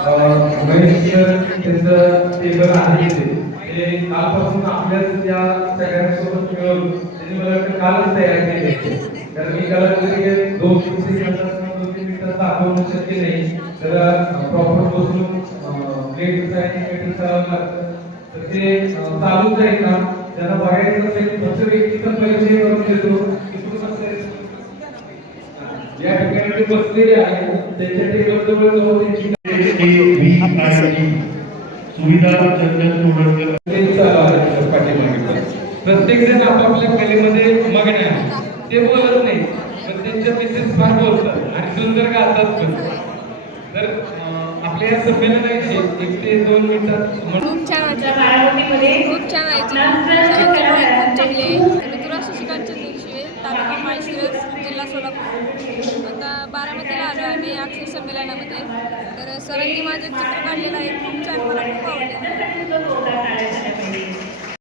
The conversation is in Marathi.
महेश त्यांचं टेबल आहे ते कालपासून आपल्याच या सगळ्यांसोबत मिळून त्यांनी मला वाटतं कालच तयार केले. कारण मी त्याला जरी 2-3 मिनिटात दाखवणं शक्य नाही, तर प्रॉपर बसून प्लेट करावं लागतं. तर ते चालूच आहे का ज्यांना बघायचं असेल फक्त व्यक्तीचा परिचय करून देतो. या ठिकाणी ते बसलेले आहे त्यांच्या टेबलजवळ जाऊन त्यांची सुविधा प्रत्येक जण आपापल्या कलेमध्ये मग्न आहे. ते बोलत नाही पण त्यांच्या मिसेस फार बोलतात आणि सुंदर गातात पण. तर आपल्या या संमेलनाची 1 ते 2 मिनिटात खूप छान वाटलं. खूप छान खूप चांगले ऋतुराज शशिकांत शिवे तालुका माळशिरस जिल्हा सोलापूर. आता बारामतीला आलो आम्ही अक्षर संमेलनामध्ये. तर सरांनी माझं चित्र काढलेलं आहे, खूप छान, मला खूप आवडलं.